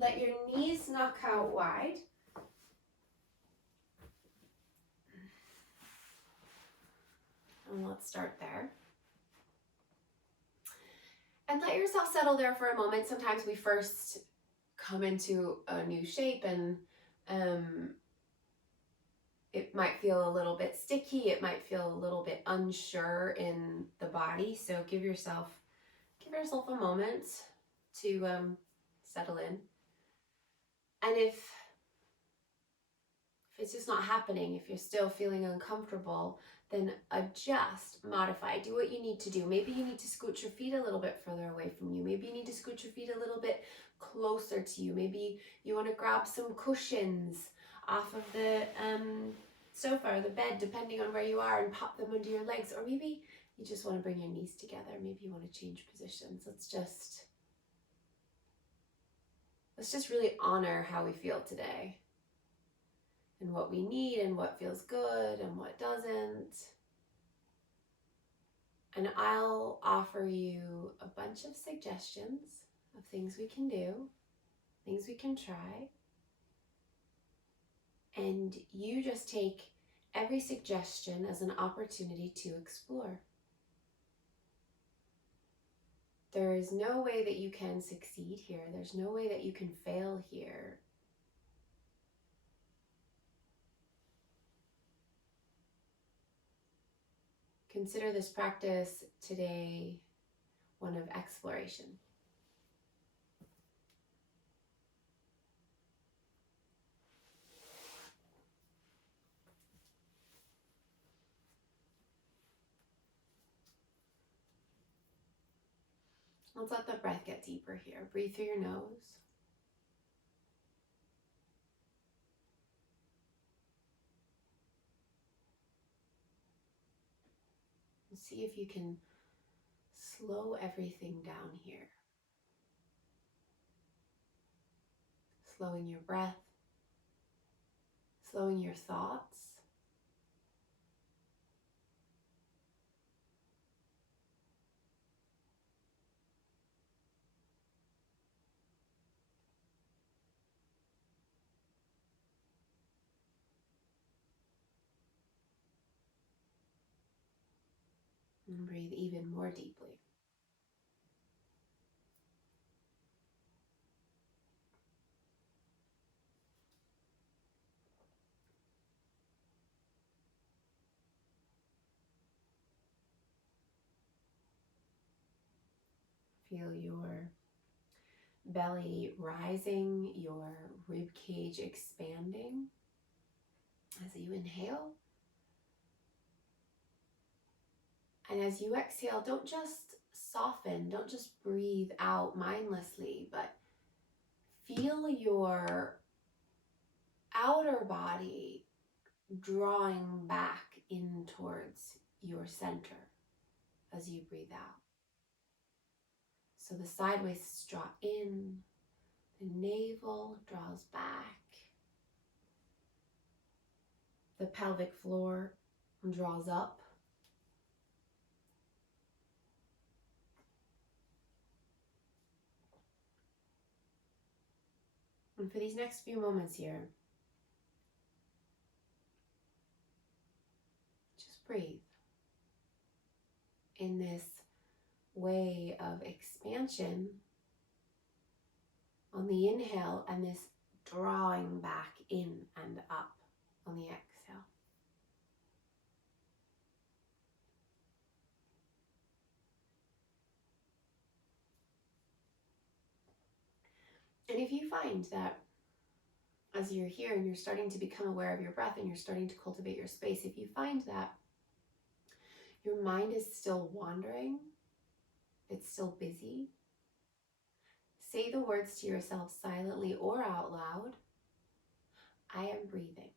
Let your knees knock out wide. And let's start there. And let yourself settle there for a moment. Sometimes we first come into a new shape and it might feel a little bit sticky. It might feel a little bit unsure in the body. So give yourself a moment to settle in. And if it's just not happening, if you're still feeling uncomfortable, then adjust, modify, do what you need to do. Maybe you need to scoot your feet a little bit further away from you. Maybe you need to scoot your feet a little bit closer to you. Maybe you want to grab some cushions off of the sofa or the bed, depending on where you are, and pop them under your legs. Or maybe you just want to bring your knees together. Maybe you want to change positions. Let's just really honor how we feel today, and what we need, and what feels good, and what doesn't. And I'll offer you a bunch of suggestions of things we can do, things we can try. And you just take every suggestion as an opportunity to explore. There is no way that you can succeed here. There's no way that you can fail here. Consider this practice today one of exploration. Let's let the breath get deeper here. Breathe through your nose. And see if you can slow everything down here. Slowing your breath, slowing your thoughts. And breathe even more deeply. Feel your belly rising, your rib cage expanding as you inhale. And as you exhale, don't just soften, don't just breathe out mindlessly, but feel your outer body drawing back in towards your center as you breathe out. So the side waists draw in, the navel draws back, the pelvic floor draws up. And for these next few moments here, just breathe in this way of expansion on the inhale, and this drawing back in and up on the exhale. And if you find that as you're here and you're starting to become aware of your breath and you're starting to cultivate your space, if you find that your mind is still wandering, it's still busy, say the words to yourself silently or out loud. I am breathing.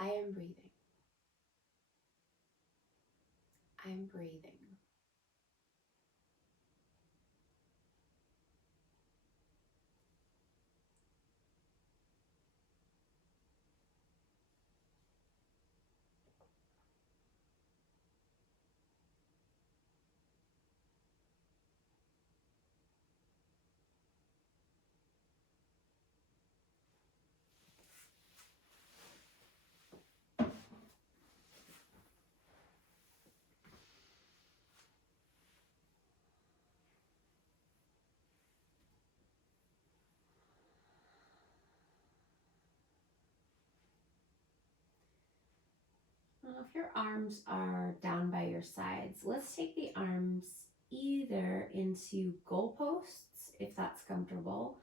I am breathing. I am breathing. Now, if your arms are down by your sides, let's take the arms either into goalposts, if that's comfortable,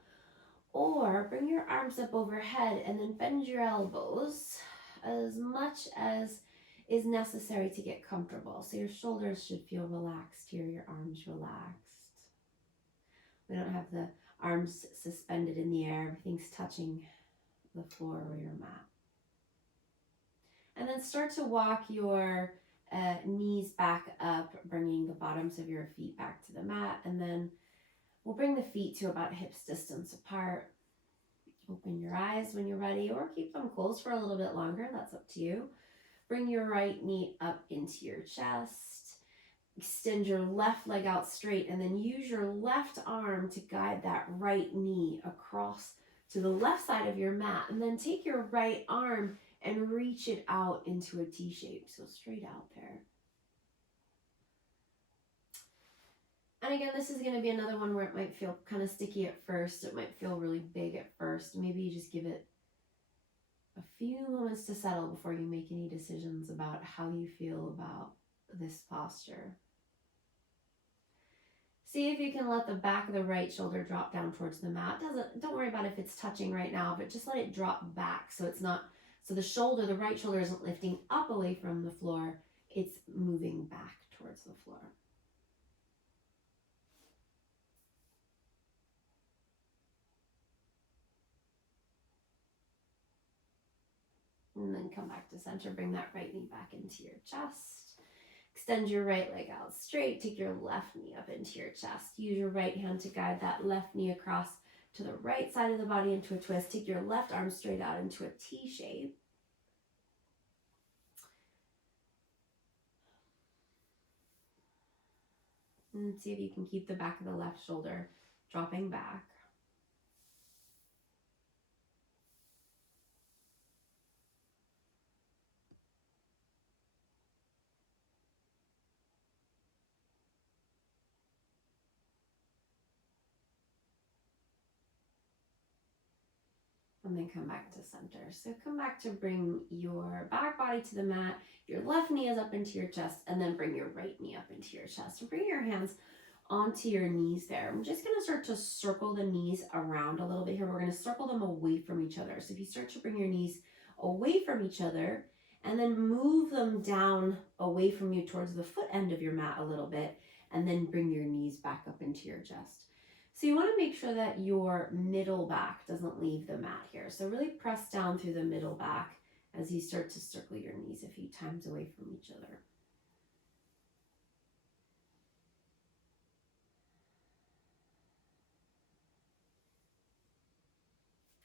or bring your arms up overhead and then bend your elbows as much as is necessary to get comfortable. So your shoulders should feel relaxed here, your arms relaxed. We don't have the arms suspended in the air, everything's touching the floor or your mat. And then start to walk your knees back up, bringing the bottoms of your feet back to the mat. And then we'll bring the feet to about hips distance apart. Open your eyes when you're ready, or keep them closed for a little bit longer. That's up to you. Bring your right knee up into your chest. Extend your left leg out straight, and then use your left arm to guide that right knee across to the left side of your mat. And then take your right arm and reach it out into a T shape. So straight out there. And again, this is going to be another one where it might feel kind of sticky at first. It might feel really big at first. Maybe you just give it a few moments to settle before you make any decisions about how you feel about this posture. See if you can let the back of the right shoulder drop down towards the mat. Don't worry about if it's touching right now, but just let it drop back so it's not, so the right shoulder isn't lifting up away from the floor, it's moving back towards the floor. And then come back to center, bring that right knee back into your chest. Extend your right leg out straight, take your left knee up into your chest. Use your right hand to guide that left knee across to the right side of the body into a twist. Take your left arm straight out into a T shape. And see if you can keep the back of the left shoulder dropping back. And then come back to center. So come back to bring your back body to the mat. Your left knee is up into your chest, and then bring your right knee up into your chest. And bring your hands onto your knees there. I'm just going to start to circle the knees around a little bit here. We're going to circle them away from each other. So if you start to bring your knees away from each other and then move them down away from you towards the foot end of your mat a little bit, and then bring your knees back up into your chest. So you want to make sure that your middle back doesn't leave the mat here. So really press down through the middle back as you start to circle your knees a few times away from each other.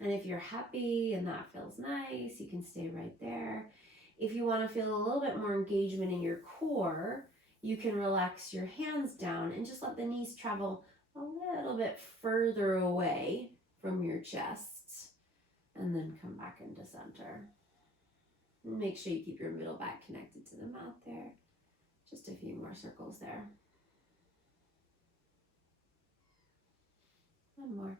And if you're happy and that feels nice, you can stay right there. If you want to feel a little bit more engagement in your core, you can relax your hands down and just let the knees travel a little bit further away from your chest, and then come back into center. And make sure you keep your middle back connected to the mat there. Just a few more circles there. One more.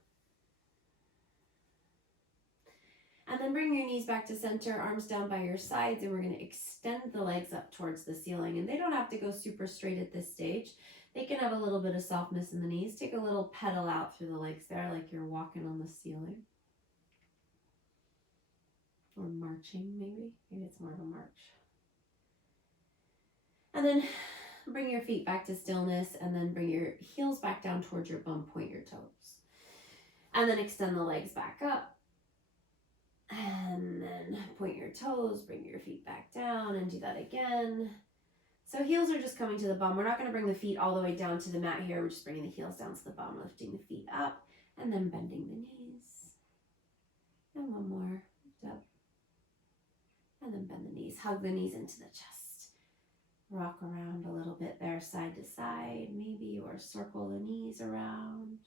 And then bring your knees back to center, arms down by your sides, and we're going to extend the legs up towards the ceiling. And they don't have to go super straight at this stage. They can have a little bit of softness in the knees. Take a little pedal out through the legs there, like you're walking on the ceiling. Or marching, maybe. Maybe it's more of a march. And then bring your feet back to stillness, and then bring your heels back down towards your bum, point your toes. And then extend the legs back up. And then point your toes, bring your feet back down, and do that again. So heels are just coming to the bum. We're not going to bring the feet all the way down to the mat here. We're just bringing the heels down to the bum, lifting the feet up, and then bending the knees. And one more. Lift up. And then bend the knees. Hug the knees into the chest. Rock around a little bit there, side to side, maybe, or circle the knees around.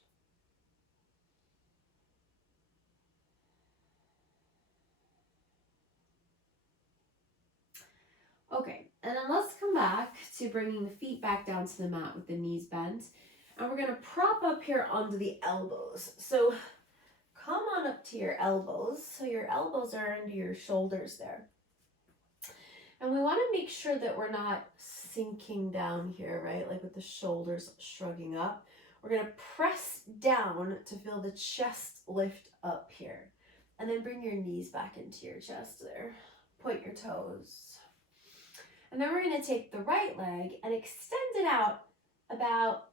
Okay, and then let's come back to bringing the feet back down to the mat with the knees bent. And we're going to prop up here onto the elbows. So come on up to your elbows. So your elbows are under your shoulders there. And we want to make sure that we're not sinking down here, right? Like with the shoulders shrugging up. We're going to press down to feel the chest lift up here. And then bring your knees back into your chest there. Point your toes. And then we're going to take the right leg and extend it out about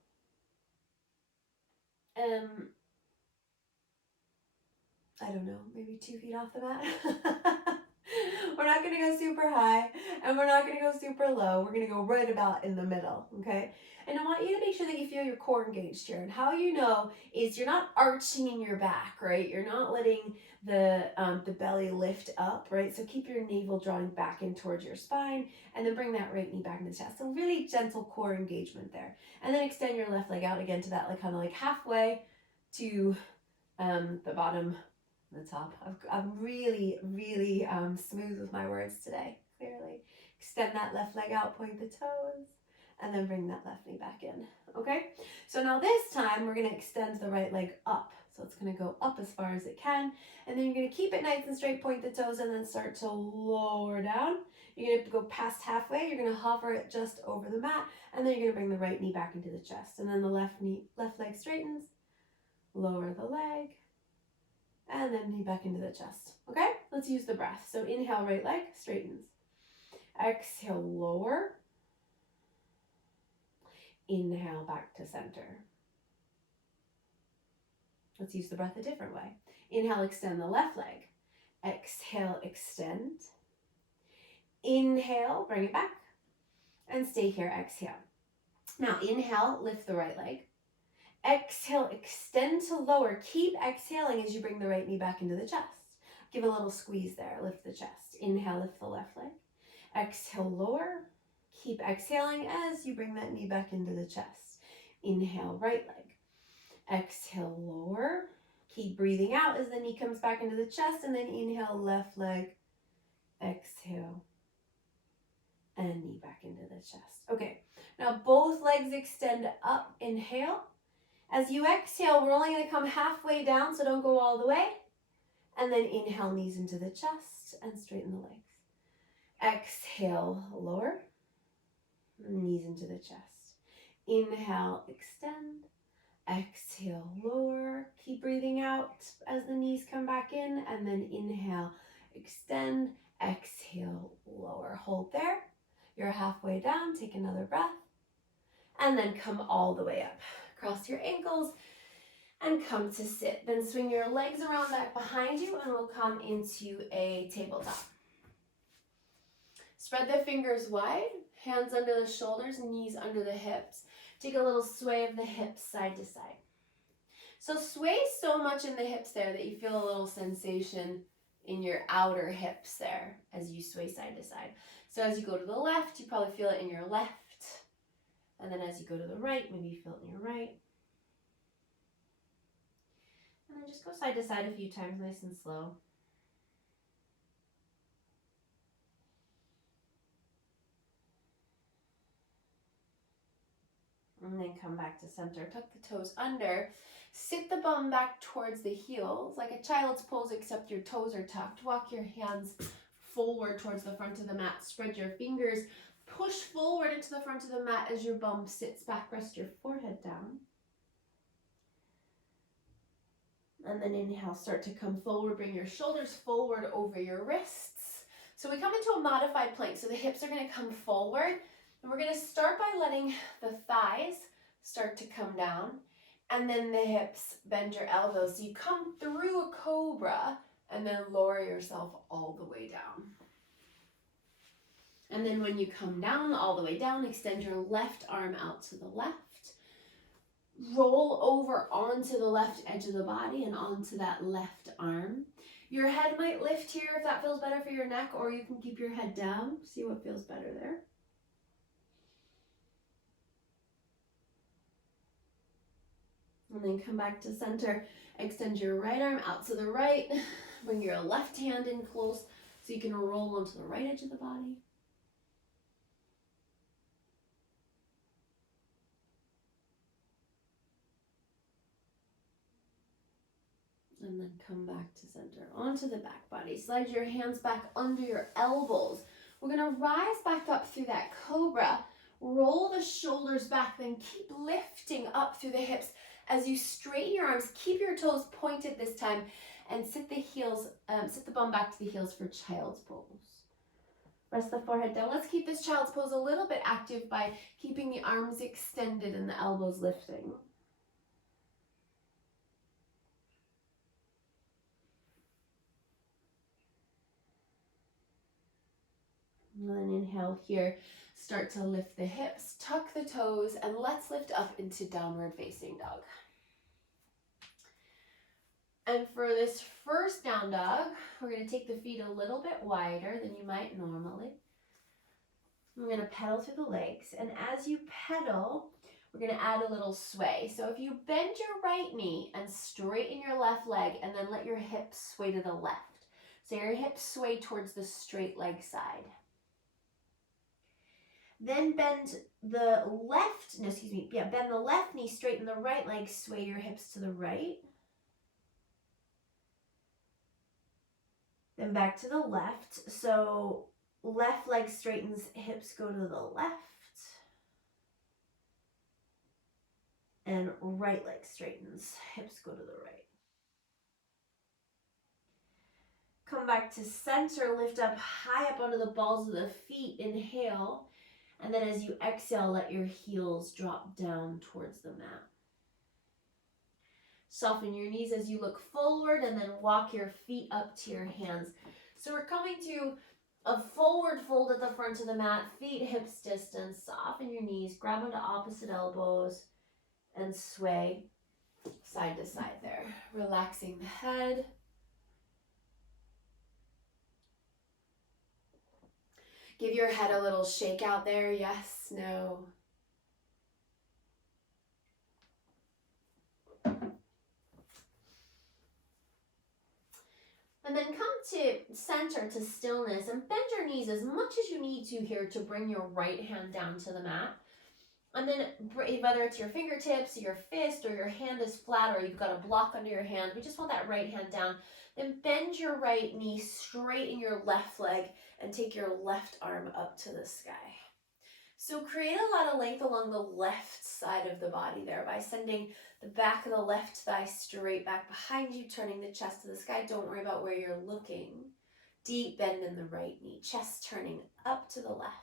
I don't know, maybe 2 feet off the mat. We're not going to go super high and we're not going to go super low. We're going to go right about in the middle, okay? And I want you to make sure that you feel your core engaged here. And how you know is you're not arching in your back, right? You're not letting the belly lift up, right? So keep your navel drawing back in towards your spine and then bring that right knee back into the chest. So really gentle core engagement there. And then extend your left leg out again to that like kind of like halfway to the bottom, the top. I'm really smooth with my words today, clearly. Extend that left leg out, point the toes, and then bring that left knee back in, okay? So now this time, we're gonna extend the right leg up. So it's gonna go up as far as it can, and then you're gonna keep it nice and straight, point the toes, and then start to lower down. You're gonna go past halfway, you're gonna hover it just over the mat, and then you're gonna bring the right knee back into the chest, and then the left leg straightens, lower the leg, and then knee back into the chest. Okay, let's use the breath. So inhale, right leg straightens. Exhale, lower. Inhale, back to center. Let's use the breath a different way. Inhale, extend the left leg. Exhale, extend. Inhale, bring it back. And stay here, exhale. Now inhale, lift the right leg. Exhale, extend to lower. Keep exhaling as you bring the right knee back into the chest. Give a little squeeze there, lift the chest. Inhale, lift the left leg. Exhale, lower. Keep exhaling as you bring that knee back into the chest. Inhale, right leg. Exhale, lower. Keep breathing out as the knee comes back into the chest, and then inhale, left leg. Exhale, and knee back into the chest. Okay, now both legs extend up, inhale. As you exhale, we're only going to come halfway down, so don't go all the way. And then inhale, knees into the chest and straighten the legs. Exhale, lower, knees into the chest. Inhale, extend. Exhale, lower. Keep breathing out as the knees come back in, and then inhale, extend. Exhale, lower. Hold there. You're halfway down. Take another breath. And then come all the way up. Cross your ankles and come to sit. Then swing your legs around back behind you and we'll come into a tabletop. Spread the fingers wide, hands under the shoulders, knees under the hips. Take a little sway of the hips side to side. So sway so much in the hips there that you feel a little sensation in your outer hips there as you sway side to side. So as you go to the left, you probably feel it in your left. And then as you go to the right, maybe you feel it in your right. And then just go side to side a few times, nice and slow. And then come back to center. Tuck the toes under. Sit the bum back towards the heels, like a child's pose, except your toes are tucked. Walk your hands forward towards the front of the mat. Spread your fingers. Push forward into the front of the mat as your bum sits back. Rest your forehead down. And then inhale, start to come forward. Bring your shoulders forward over your wrists. So we come into a modified plank. So the hips are going to come forward. And we're going to start by letting the thighs start to come down. And then the hips, bend your elbows. So you come through a cobra and then lower yourself all the way down. And then when you come down, all the way down, extend your left arm out to the left. Roll over onto the left edge of the body and onto that left arm. Your head might lift here if that feels better for your neck, or you can keep your head down. See what feels better there. And then come back to center. Extend your right arm out to the right. Bring your left hand in close so you can roll onto the right edge of the body. And then come back to center, onto the back body. Slide your hands back under your elbows. We're going to rise back up through that cobra. Roll the shoulders back, then keep lifting up through the hips. As you straighten your arms, keep your toes pointed this time, and sit the bum back to the heels for child's pose. Rest the forehead down. Let's keep this child's pose a little bit active by keeping the arms extended and the elbows lifting. And then inhale here. Start to lift the hips, tuck the toes, and let's lift up into downward facing dog. And for this first down dog, we're going to take the feet a little bit wider than you might normally. We're going to pedal through the legs, and as you pedal, we're going to add a little sway. So if you bend your right knee and straighten your left leg, and then let your hips sway to the left. So your hips sway towards the straight leg side. Then bend the left knee, straighten the right leg, sway your hips to the right. Then back to the left. So left leg straightens, hips go to the left. And right leg straightens, hips go to the right. Come back to center, lift up high up onto the balls of the feet, inhale. And then as you exhale, let your heels drop down towards the mat. Soften your knees as you look forward, and then walk your feet up to your hands. So we're coming to a forward fold at the front of the mat, feet hips distance. Soften your knees, grab onto opposite elbows, and sway side to side there. Relaxing the head. Give your head a little shake out there. Yes, no. And then come to center, to stillness, and bend your knees as much as you need to here to bring your right hand down to the mat. And then whether it's your fingertips, your fist, or your hand is flat, or you've got a block under your hand, we just want that right hand down. Then bend your right knee, straighten your left leg, and take your left arm up to the sky. So create a lot of length along the left side of the body there by sending the back of the left thigh straight back behind you, turning the chest to the sky. Don't worry about where you're looking. Deep bend in the right knee, chest turning up to the left.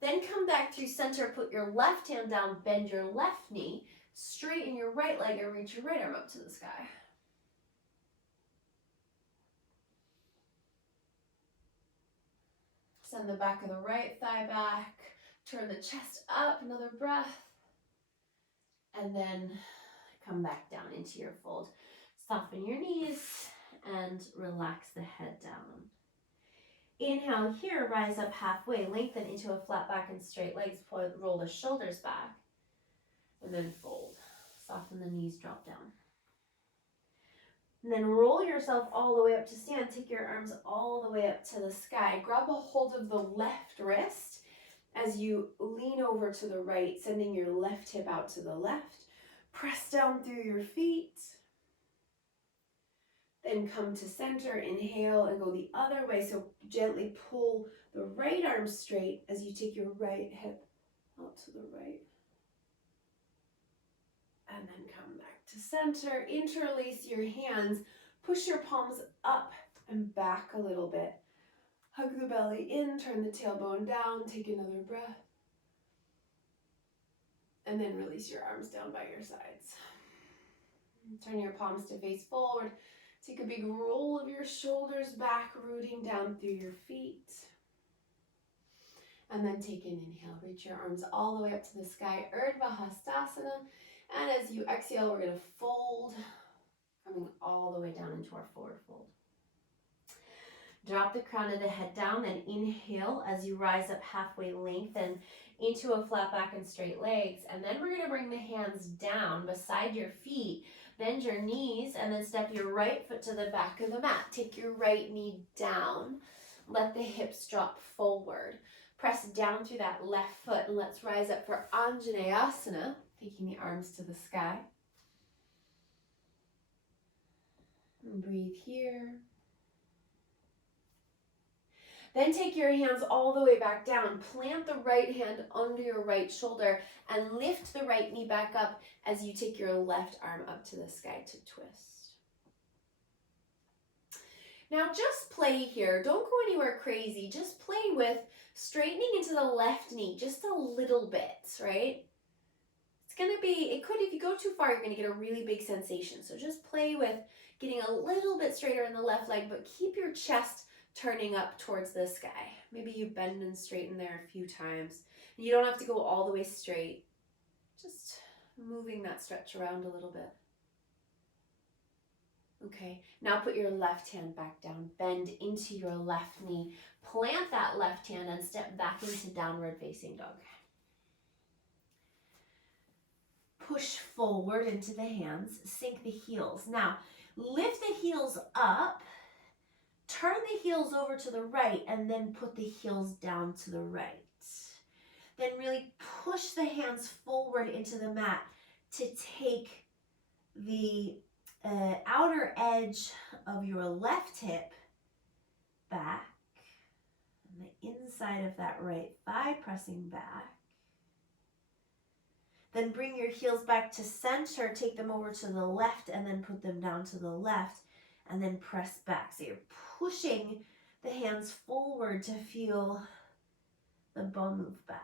Then come back through center, put your left hand down, bend your left knee, straighten your right leg, and reach your right arm up to the sky. Send the back of the right thigh back, turn the chest up, another breath, and then come back down into your fold. Soften your knees and relax the head down. Inhale here, rise up halfway, lengthen into a flat back and straight legs, roll the shoulders back, and then fold. Soften the knees, drop down. And then roll yourself all the way up to stand. Take your arms all the way up to the sky. Grab a hold of the left wrist as you lean over to the right, sending your left hip out to the left. Press down through your feet. Then come to center, inhale, and go the other way. So gently pull the right arm straight as you take your right hip out to the right. And then come back to center, interlace your hands, push your palms up and back a little bit. Hug the belly in, turn the tailbone down, take another breath. And then release your arms down by your sides. Turn your palms to face forward. Take a big roll of your shoulders back, rooting down through your feet. And then take an inhale. Reach your arms all the way up to the sky, Urdhva Hastasana. And as you exhale, we're going to fold, coming all the way down into our forward fold. Drop the crown of the head down, then inhale as you rise up halfway, lengthen into a flat back and straight legs. And then we're going to bring the hands down beside your feet, bend your knees, and then step your right foot to the back of the mat. Take your right knee down, let the hips drop forward. Press down through that left foot, and let's rise up for Anjaneyasana, taking the arms to the sky. And breathe here. Then take your hands all the way back down. Plant the right hand under your right shoulder and lift the right knee back up as you take your left arm up to the sky to twist. Now just play here. Don't go anywhere crazy. Just play with straightening into the left knee just a little bit, right? It's going to be, it could, if you go too far, you're going to get a really big sensation. So just play with getting a little bit straighter in the left leg, but keep your chest turning up towards the sky. Maybe you bend and straighten there a few times. You don't have to go all the way straight. Just moving that stretch around a little bit. Okay, now put your left hand back down. Bend into your left knee. Plant that left hand and step back into downward facing dog. Push forward into the hands. Sink the heels. Now, lift the heels up. Turn the heels over to the right and then put the heels down to the right. Then really push the hands forward into the mat to take the outer edge of your left hip back and the inside of that right thigh pressing back. Then bring your heels back to center, take them over to the left and then put them down to the left and then press back. So you're pushing the hands forward to feel the bum move back.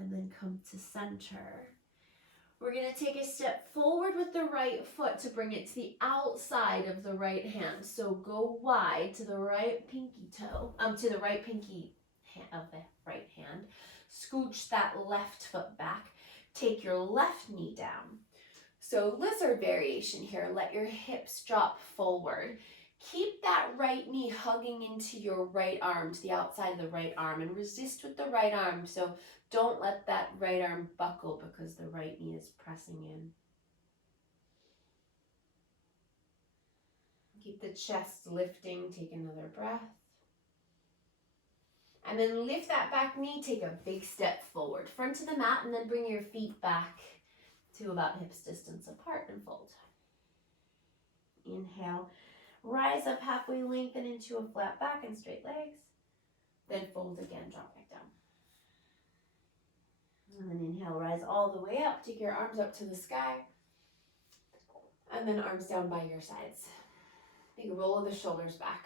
And then come to center. We're going to take a step forward with the right foot to bring it to the outside of the right hand. So go wide to the right pinky toe, to the right pinky of the right hand. Scooch that left foot back. Take your left knee down. So lizard variation here. Let your hips drop forward. Keep that right knee hugging into your right arm, to the outside of the right arm, and resist with the right arm. So don't let that right arm buckle because the right knee is pressing in. Keep the chest lifting. Take another breath. And then lift that back knee. Take a big step forward. Front to the mat, and then bring your feet back to about hips distance apart and fold. Inhale. Rise up halfway, lengthen into a flat back and straight legs. Then fold again, drop back down. And then inhale, rise all the way up. Take your arms up to the sky. And then arms down by your sides. Big roll of the shoulders back.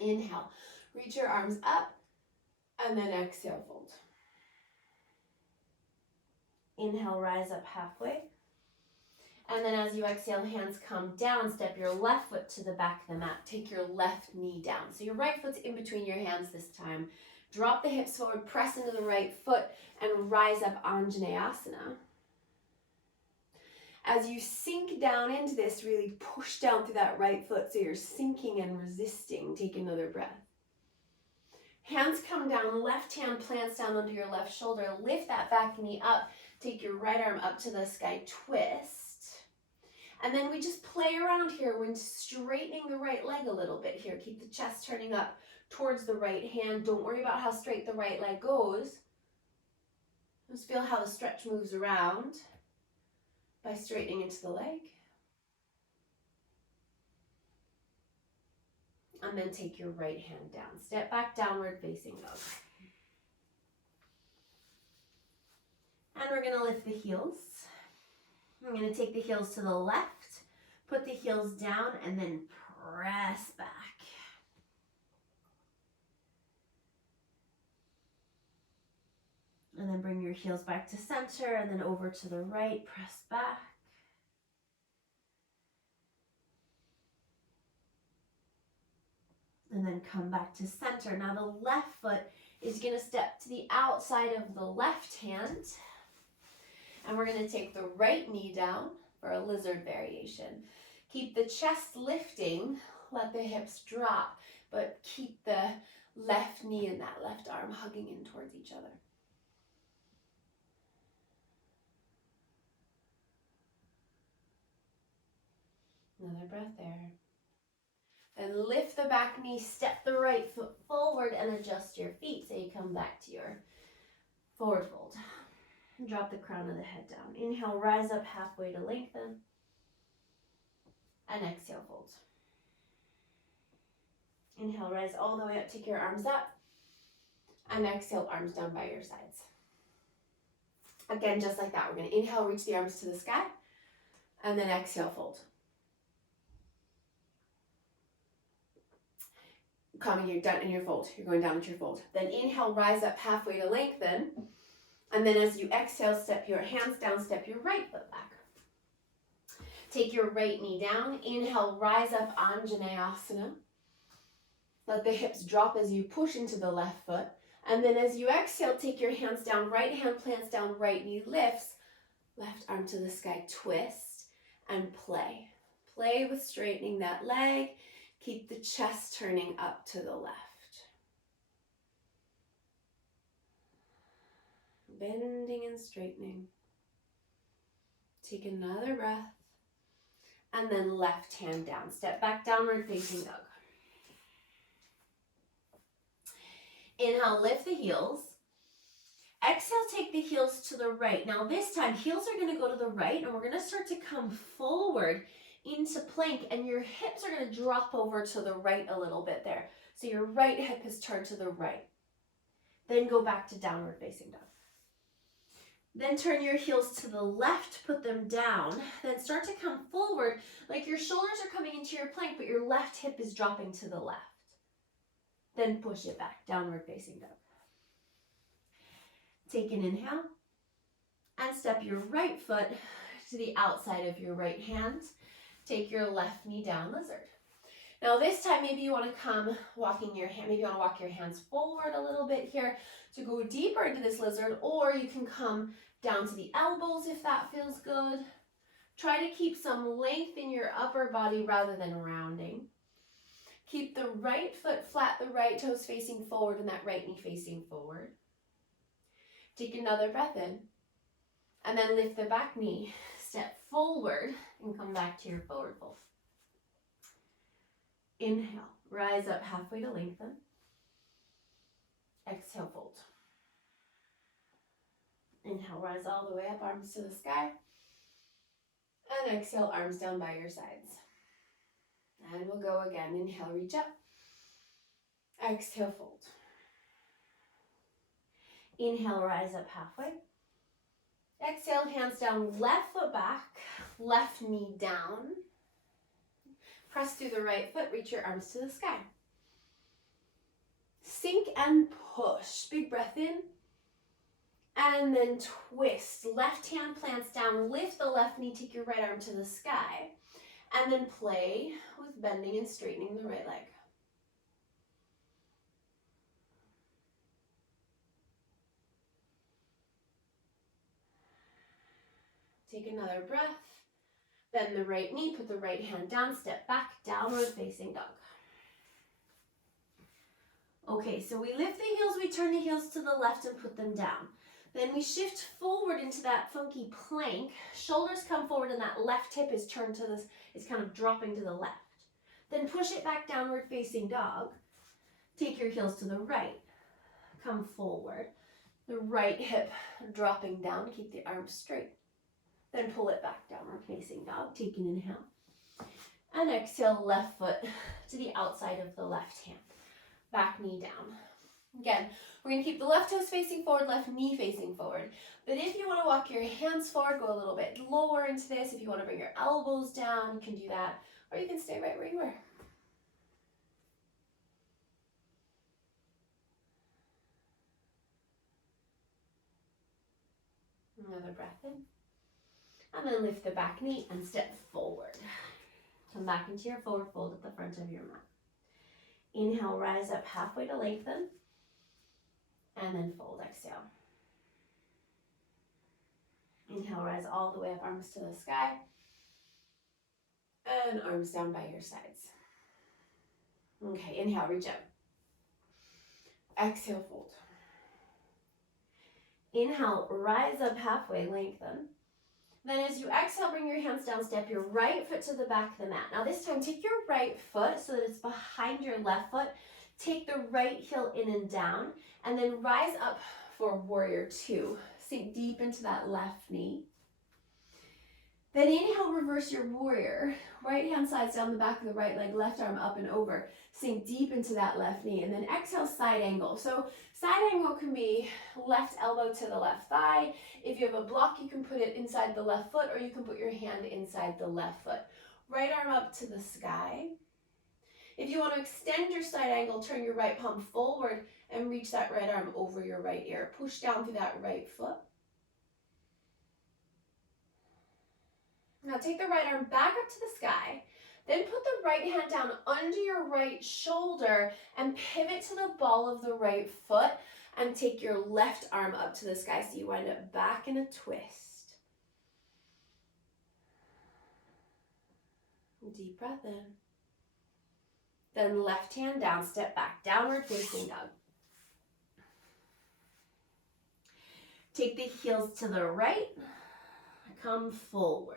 Inhale, reach your arms up. And then exhale, fold. Inhale, rise up halfway. And then as you exhale, hands come down. Step your left foot to the back of the mat. Take your left knee down. So your right foot's in between your hands this time. Drop the hips forward, press into the right foot, and rise up Anjaneyasana. As you sink down into this, really push down through that right foot so you're sinking and resisting. Take another breath. Hands come down, left hand plants down under your left shoulder. Lift that back knee up. Take your right arm up to the sky, twist. And then we just play around here when straightening the right leg a little bit here. Keep the chest turning up towards the right hand. Don't worry about how straight the right leg goes. Just feel how the stretch moves around by straightening into the leg. And then take your right hand down. Step back, downward facing dog. And we're going to lift the heels. I'm going to take the heels to the left, put the heels down, and then press back. And then bring your heels back to center, and then over to the right, press back. And then come back to center. Now the left foot is going to step to the outside of the left hand. And we're going to take the right knee down for a lizard variation. Keep the chest lifting, let the hips drop, but keep the left knee and that left arm hugging in towards each other. Another breath there. Then lift the back knee, step the right foot forward and adjust your feet so you come back to your forward fold. Drop the crown of the head down. Inhale, rise up halfway to lengthen. And exhale, fold. Inhale, rise all the way up, take your arms up. And exhale, arms down by your sides. Again, just like that, we're gonna inhale, reach the arms to the sky, and then exhale, fold. Coming, you're done in your fold. You're going down into your fold. Then inhale, rise up halfway to lengthen. And then as you exhale, step your hands down, step your right foot back. Take your right knee down. Inhale, rise up, Anjaneyasana. Let the hips drop as you push into the left foot. And then as you exhale, take your hands down, right hand plants down, right knee lifts, left arm to the sky, twist, and play. Play with straightening that leg. Keep the chest turning up to the left. Bending and straightening. Take another breath. And then left hand down. Step back, downward facing dog. Inhale, lift the heels. Exhale, take the heels to the right. Now this time, heels are going to go to the right, and we're going to start to come forward into plank, and your hips are going to drop over to the right a little bit there. So your right hip is turned to the right. Then go back to downward facing dog. Then turn your heels to the left, put them down. Then start to come forward like your shoulders are coming into your plank, but your left hip is dropping to the left. Then push it back, downward facing dog. Take an inhale and step your right foot to the outside of your right hand. Take your left knee down, lizard. Now this time, maybe you want to come walking your hand, maybe you want to walk your hands forward a little bit here to go deeper into this lizard, or you can come down to the elbows if that feels good. Try to keep some length in your upper body rather than rounding. Keep the right foot flat, the right toes facing forward, and that right knee facing forward. Take another breath in, and then lift the back knee, step forward, and come back to your forward fold. Inhale, rise up halfway to lengthen. Exhale, fold. Inhale, rise all the way up, arms to the sky. And exhale, arms down by your sides. And we'll go again. Inhale, reach up. Exhale, fold. Inhale, rise up halfway. Exhale, hands down, left foot back, left knee down. Press through the right foot, reach your arms to the sky. Sink and push. Big breath in. And then twist. Left hand plants down, lift the left knee, take your right arm to the sky. And then play with bending and straightening the right leg. Take another breath. Bend the right knee, put the right hand down, step back, downward facing dog. Okay, so we lift the heels, we turn the heels to the left and put them down. Then we shift forward into that funky plank. Shoulders come forward and that left hip is turned to this, is kind of dropping to the left. Then push it back, downward facing dog. Take your heels to the right. Come forward. The right hip dropping down, keep the arms straight. Then pull it back, downward facing dog. Take an inhale. And exhale, left foot to the outside of the left hand. Back knee down. Again, we're going to keep the left toes facing forward, left knee facing forward. But if you want to walk your hands forward, go a little bit lower into this. If you want to bring your elbows down, you can do that. Or you can stay right where you were. Another breath in. And then lift the back knee and step forward. Come back into your forward fold at the front of your mat. Inhale, rise up halfway to lengthen. And then fold, exhale. Inhale, rise all the way up, arms to the sky. And arms down by your sides. Okay, inhale, reach up. Exhale, fold. Inhale, rise up halfway, lengthen. Then as you exhale, bring your hands down, step your right foot to the back of the mat. Now this time, take your right foot so that it's behind your left foot. Take the right heel in and down, and then rise up for warrior two. Sink deep into that left knee. Then inhale, reverse your warrior. Right hand slides down the back of the right leg, left arm up and over. Sink deep into that left knee. And then exhale, side angle. So side angle can be left elbow to the left thigh. If you have a block, you can put it inside the left foot, or you can put your hand inside the left foot. Right arm up to the sky. If you want to extend your side angle, turn your right palm forward and reach that right arm over your right ear. Push down through that right foot. Now take the right arm back up to the sky. Then put the right hand down under your right shoulder and pivot to the ball of the right foot and take your left arm up to the sky so you wind up back in a twist. Deep breath in. Then left hand down, step back, downward facing dog. Take the heels to the right, come forward.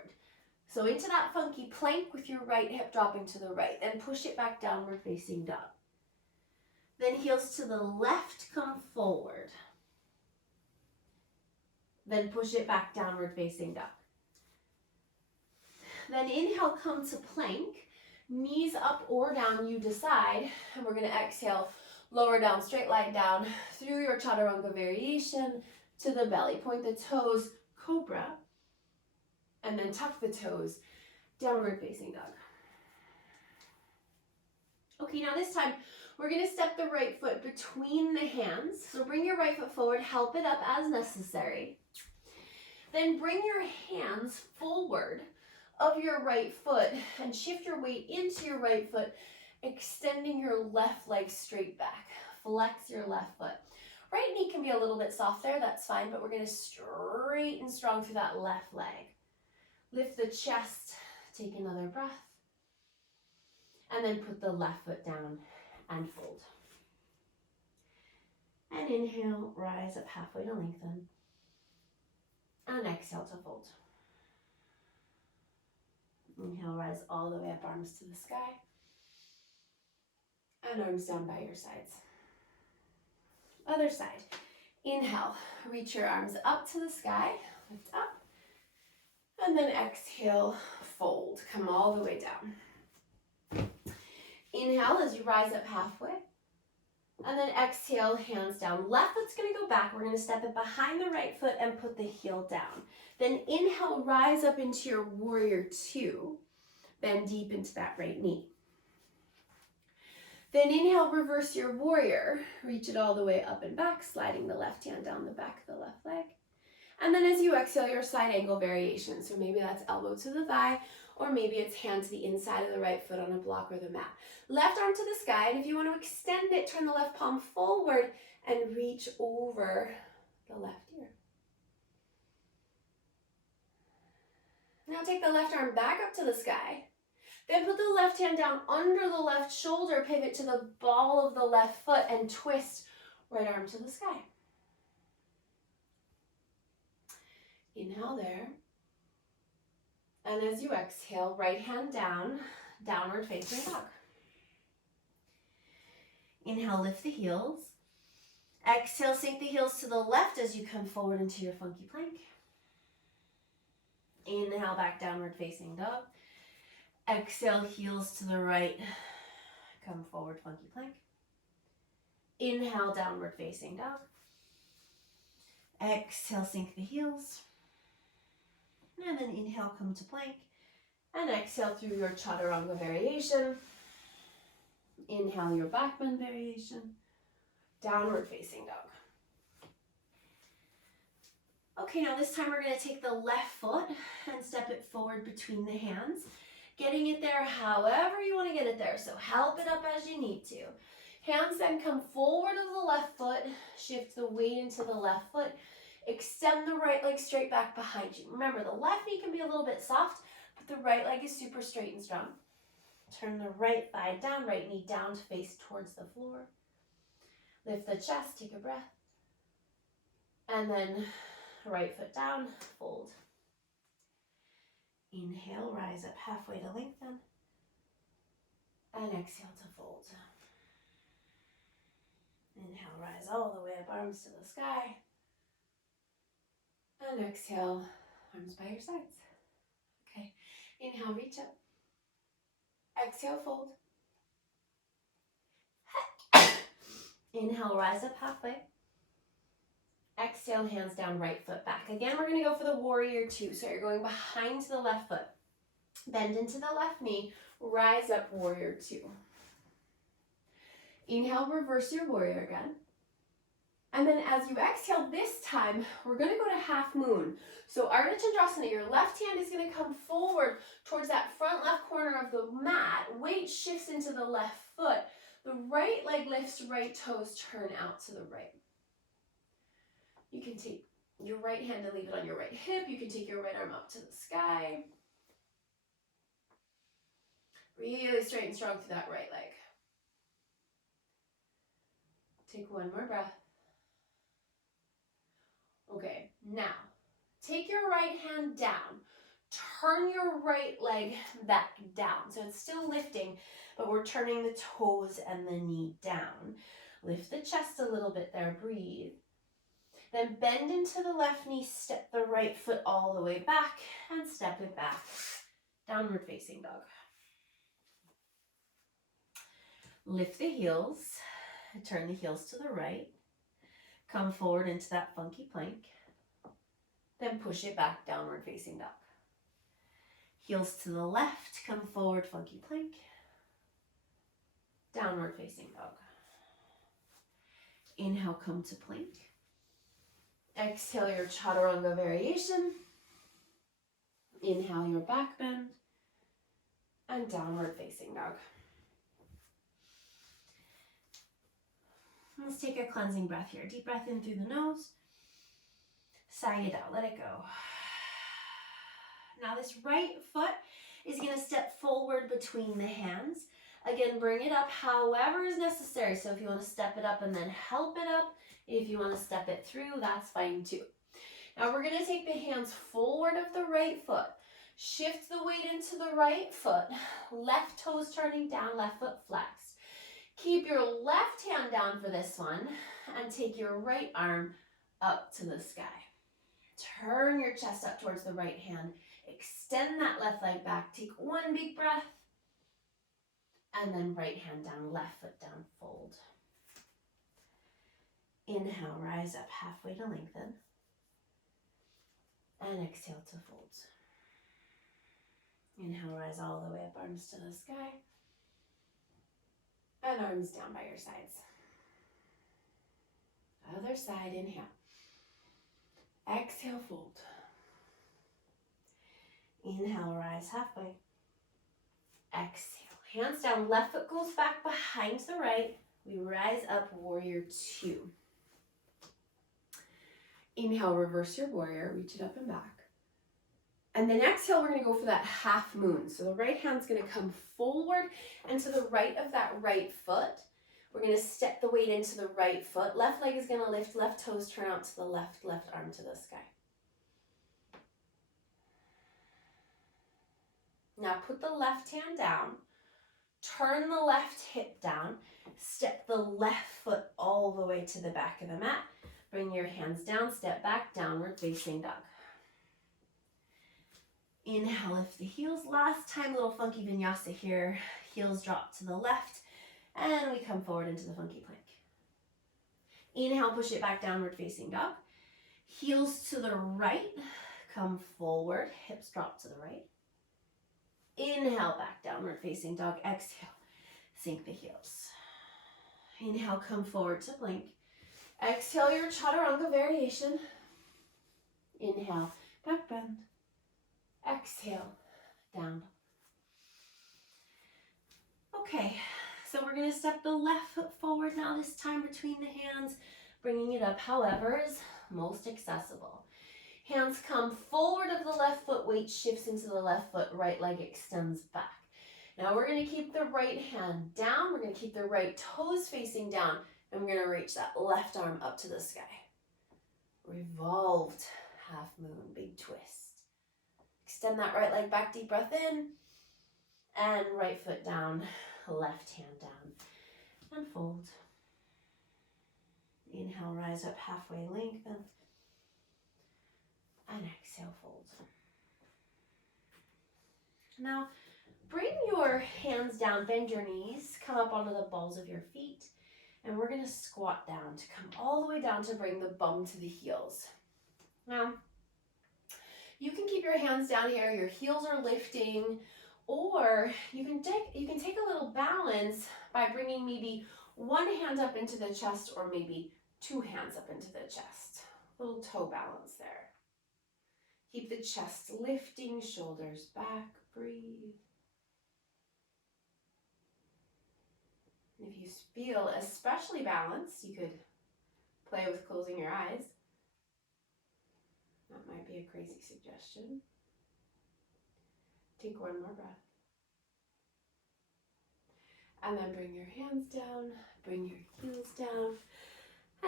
So into that funky plank with your right hip dropping to the right, then push it back, downward facing dog. Then heels to the left, come forward. Then push it back, downward facing dog. Then inhale, come to plank. Knees up or down, you decide. And we're going to exhale, lower down, straight line down through your chaturanga variation to the belly. Point the toes, cobra. And then tuck the toes, downward facing dog. Okay, now this time, we're going to step the right foot between the hands. So bring your right foot forward, help it up as necessary. Then bring your hands forward of your right foot and shift your weight into your right foot, extending your left leg straight back. Flex your left foot. Right knee can be a little bit soft there, that's fine, but we're going to straighten strong through that left leg. Lift the chest, take another breath, and then put the left foot down and fold. And inhale, rise up halfway to lengthen. And exhale to fold. Inhale, rise all the way up, arms to the sky. And arms down by your sides. Other side. Inhale, reach your arms up to the sky, lift up. And then exhale, fold, come all the way down. Inhale as you rise up halfway. And then exhale, hands down. Left foot's going to go back. We're going to step it behind the right foot and put the heel down. Then inhale, rise up into your warrior two. Bend deep into that right knee. Then inhale, reverse your warrior. Reach it all the way up and back, sliding the left hand down the back of the left leg. And then as you exhale, your side angle variation. So maybe that's elbow to the thigh, or maybe it's hand to the inside of the right foot on a block or the mat. Left arm to the sky, and if you want to extend it, turn the left palm forward and reach over the left ear. Now take the left arm back up to the sky. Then put the left hand down under the left shoulder, pivot to the ball of the left foot, and twist right arm to the sky. Inhale there. And as you exhale, right hand down, downward facing dog. Inhale, lift the heels. Exhale, sink the heels to the left as you come forward into your funky plank. Inhale, back downward facing dog. Exhale, heels to the right, come forward, funky plank. Inhale, downward facing dog. Exhale, sink the heels. And then inhale, come to plank. And exhale through your chaturanga variation. Inhale, your back bend variation. Downward facing dog. Okay, now this time we're going to take the left foot and step it forward between the hands. Getting it there however you want to get it there. So help it up as you need to. Hands then come forward of the left foot. Shift the weight into the left foot. Extend the right leg straight back behind you. Remember, the left knee can be a little bit soft, but the right leg is super straight and strong. Turn the right thigh down, right knee down to face towards the floor. Lift the chest, take a breath. And then right foot down, fold. Inhale, rise up halfway to lengthen. And exhale to fold. Inhale, rise all the way up, arms to the sky. And exhale, arms by your sides. Inhale, reach up. Exhale, fold. Inhale, rise up halfway. Exhale, hands down, right foot back. Again, we're going to go for the warrior two. So you're going behind to the left foot. Bend into the left knee. Rise up, warrior two. Inhale, reverse your warrior again. And then as you exhale this time, we're going to go to half moon. So Ardha Chandrasana, your left hand is going to come forward towards that front left corner of the mat. Weight shifts into the left foot. The right leg lifts, right toes turn out to the right. You can take your right hand and leave it on your right hip. You can take your right arm up to the sky. Really straight and strong through that right leg. Take one more breath. Okay, now take your right hand down. Turn your right leg back down. So it's still lifting, but we're turning the toes and the knee down. Lift the chest a little bit there, breathe. Then bend into the left knee, step the right foot all the way back and step it back. Downward facing dog. Lift the heels, turn the heels to the right. Come forward into that funky plank. Then push it back, downward facing dog. Heels to the left, come forward, funky plank. Downward facing dog. Inhale, come to plank. Exhale your chaturanga variation. Inhale your back bend. And downward facing dog. Let's take a cleansing breath here. Deep breath in through the nose. Sigh it out, let it go. Now this right foot is going to step forward between the hands. Again, bring it up however is necessary. So if you want to step it up and then help it up, if you want to step it through, that's fine too. Now we're going to take the hands forward of the right foot. Shift the weight into the right foot. Left toes turning down, left foot flexed. Keep your left hand down for this one and take your right arm up to the sky. Turn your chest up towards the right hand. Extend that left leg back. Take one big breath. And then right hand down, left foot down, fold. Inhale, rise up halfway to lengthen. And exhale to fold. Inhale, rise all the way up, arms to the sky. And arms down by your sides. Other side, inhale. Exhale, fold. Inhale, rise halfway. Exhale. Hands down, left foot goes back behind the right. We rise up, warrior two. Inhale, reverse your warrior, reach it up and back. And then exhale, we're gonna go for that half moon. So the right hand's gonna come forward and to the right of that right foot. We're gonna step the weight into the right foot. Left leg is gonna lift, left toes turn out to the left, left arm to the sky. Now put the left hand down. Turn the left hip down, step the left foot all the way to the back of the mat. Bring your hands down, step back, downward facing dog. Inhale, lift the heels. Last time, little funky vinyasa here. Heels drop to the left, and we come forward into the funky plank. Inhale, push it back, downward facing dog. Heels to the right, come forward, hips drop to the right. Inhale, back, downward facing dog. Exhale, sink the heels. Inhale, come forward to plank. Exhale your chaturanga variation. Inhale, back bend. Exhale, down. Okay, so we're going to step the left foot forward now, this time between the hands, bringing it up however is most accessible. Hands come forward of the left foot, weight shifts into the left foot, right leg extends back. Now we're going to keep the right hand down, we're going to keep the right toes facing down, and we're going to reach that left arm up to the sky. Revolved half moon, big twist. Extend that right leg back, deep breath in, and right foot down, left hand down, and fold. Inhale, rise up halfway, lengthen. And exhale, fold. Now, bring your hands down, bend your knees, come up onto the balls of your feet, and we're gonna squat down to come all the way down to bring the bum to the heels. Now, you can keep your hands down here, your heels are lifting, or you can take a little balance by bringing maybe one hand up into the chest or maybe two hands up into the chest. Little toe balance there. Keep the chest lifting, shoulders back, breathe. And if you feel especially balanced, you could play with closing your eyes. That might be a crazy suggestion. Take one more breath. And then bring your hands down, bring your heels down,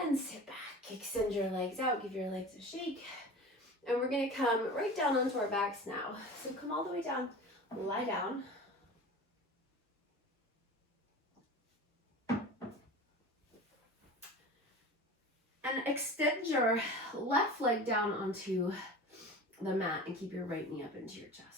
and sit back. Extend your legs out, give your legs a shake. And we're gonna come right down onto our backs now. So come all the way down, lie down. And extend your left leg down onto the mat and keep your right knee up into your chest.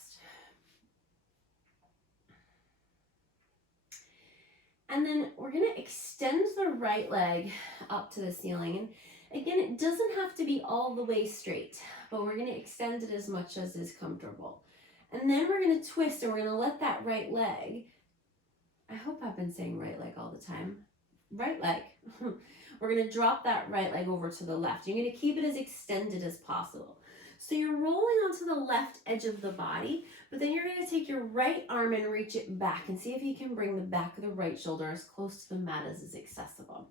And then we're gonna extend the right leg up to the ceiling. And again, it doesn't have to be all the way straight, but we're gonna extend it as much as is comfortable. And then we're gonna twist and we're gonna let that right leg, I hope I've been saying right leg all the time, right leg. We're gonna drop that right leg over to the left. You're gonna keep it as extended as possible. So you're rolling onto the left edge of the body, but then you're gonna take your right arm and reach it back and see if you can bring the back of the right shoulder as close to the mat as is accessible.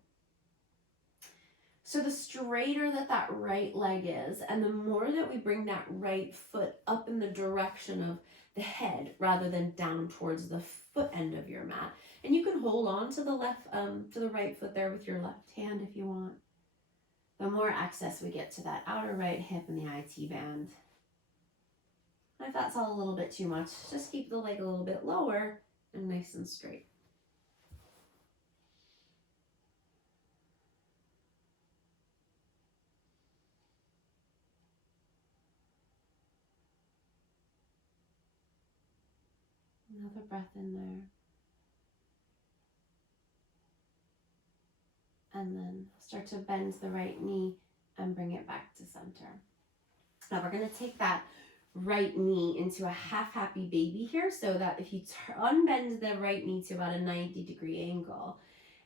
So the straighter that right leg is, and the more that we bring that right foot up in the direction of the head rather than down towards the foot end of your mat. And you can hold on to the right foot there with your left hand if you want. The more access we get to that outer right hip and the IT band. And if that's all a little bit too much, just keep the leg a little bit lower and nice and straight. Another breath in there. And then start to bend the right knee and bring it back to center. Now we're gonna take that right knee into a half happy baby here, so that if you unbend the right knee to about a 90-degree angle,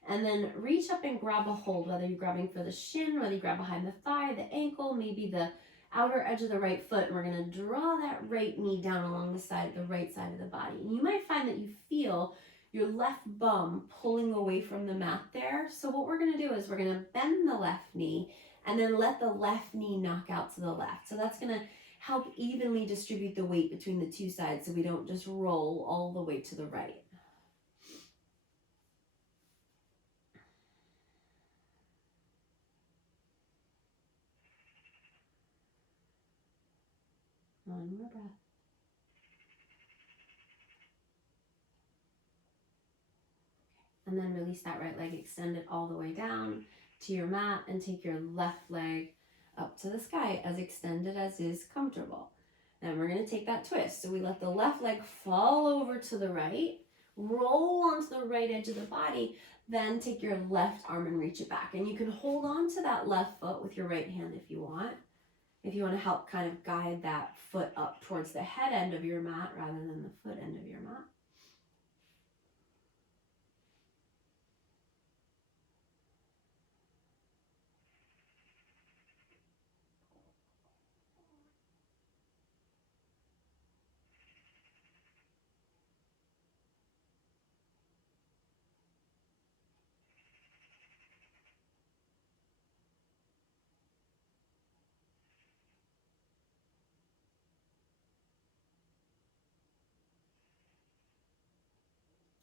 and then reach up and grab a hold, whether you're grabbing for the shin, whether you grab behind the thigh, the ankle, maybe the outer edge of the right foot, and we're gonna draw that right knee down along the right side of the body. And you might find that you feel your left bum pulling away from the mat there. So what we're gonna do is we're gonna bend the left knee and then let the left knee knock out to the left. So that's gonna help evenly distribute the weight between the two sides so we don't just roll all the way to the right. One more breath. And then release that right leg, extend it all the way down to your mat, and take your left leg up to the sky, as extended as is comfortable. Then we're gonna take that twist. So we let the left leg fall over to the right, roll onto the right edge of the body, then take your left arm and reach it back. And you can hold on to that left foot with your right hand if you want. If you want to help kind of guide that foot up towards the head end of your mat rather than the foot end of your mat.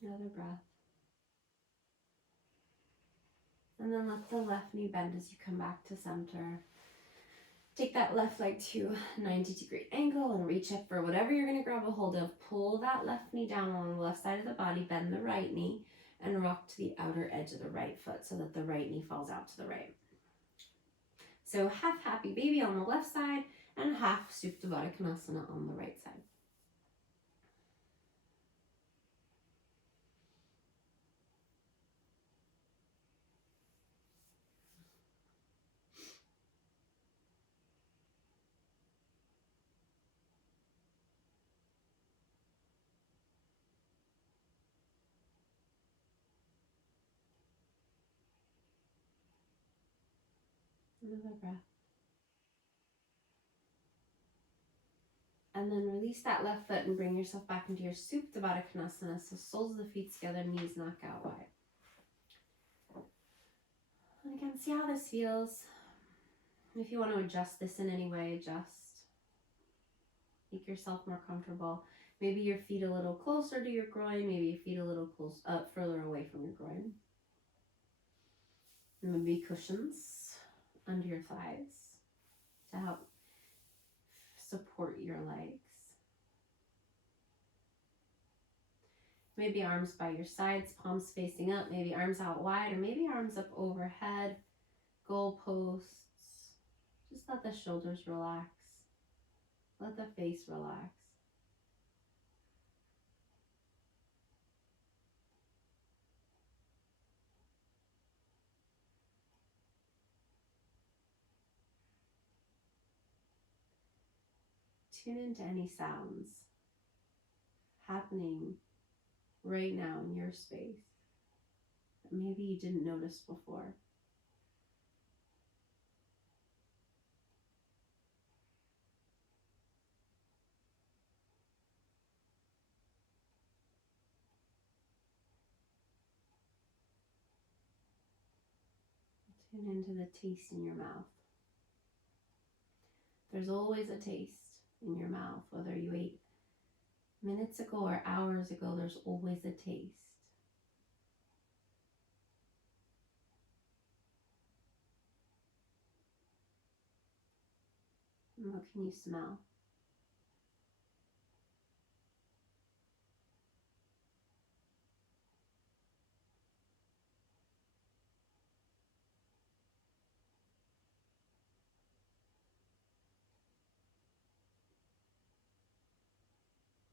Another breath. And then let the left knee bend as you come back to center. Take that left leg to a 90-degree angle and reach up for whatever you're going to grab a hold of. Pull that left knee down along the left side of the body, bend the right knee, and rock to the outer edge of the right foot so that the right knee falls out to the right. So half happy baby on the left side and half Supta Baddha Konasana on the right side. Another breath. And then release that left foot and bring yourself back into your Supta Baddha Konasana. So soles of the feet together, knees knock out wide. And again, see how this feels. If you want to adjust this in any way, adjust. Make yourself more comfortable. Maybe your feet a little closer to your groin. Maybe your feet a little further away from your groin. And maybe cushions under your thighs to help support your legs. Maybe arms by your sides, palms facing up, maybe arms out wide, or maybe arms up overhead, goalposts. Just let the shoulders relax. Let the face relax. Tune into any sounds happening right now in your space that maybe you didn't notice before. Tune into the taste in your mouth. There's always a taste in your mouth, whether you ate minutes ago or hours ago, there's always a taste. And what can you smell?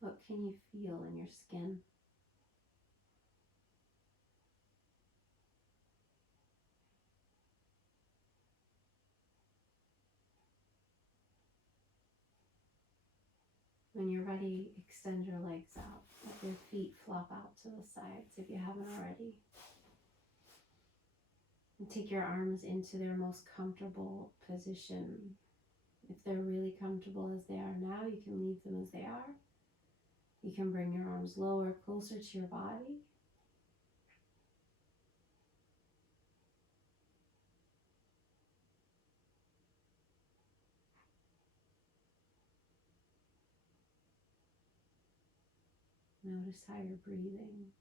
What can you feel in your skin? When you're ready, extend your legs out. Let your feet flop out to the sides if you haven't already. And take your arms into their most comfortable position. If they're really comfortable as they are now, you can leave them as they are. You can bring your arms lower, closer to your body. Notice how you're breathing.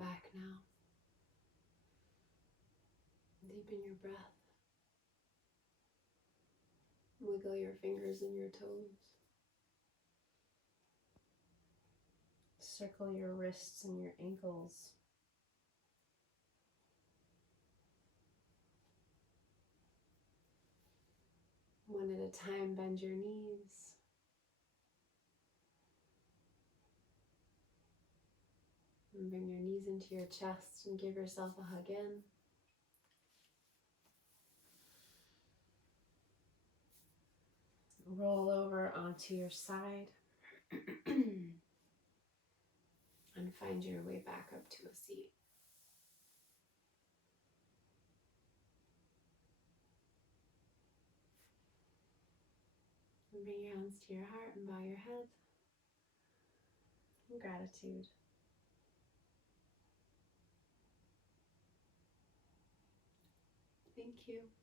back now. Deepen your breath. Wiggle your fingers and your toes. Circle your wrists and your ankles. One at a time, bend your knees. And bring your knees into your chest and give yourself a hug in. Roll over onto your side. And find your way back up to a seat. And bring your hands to your heart and bow your head. In gratitude. Thank you.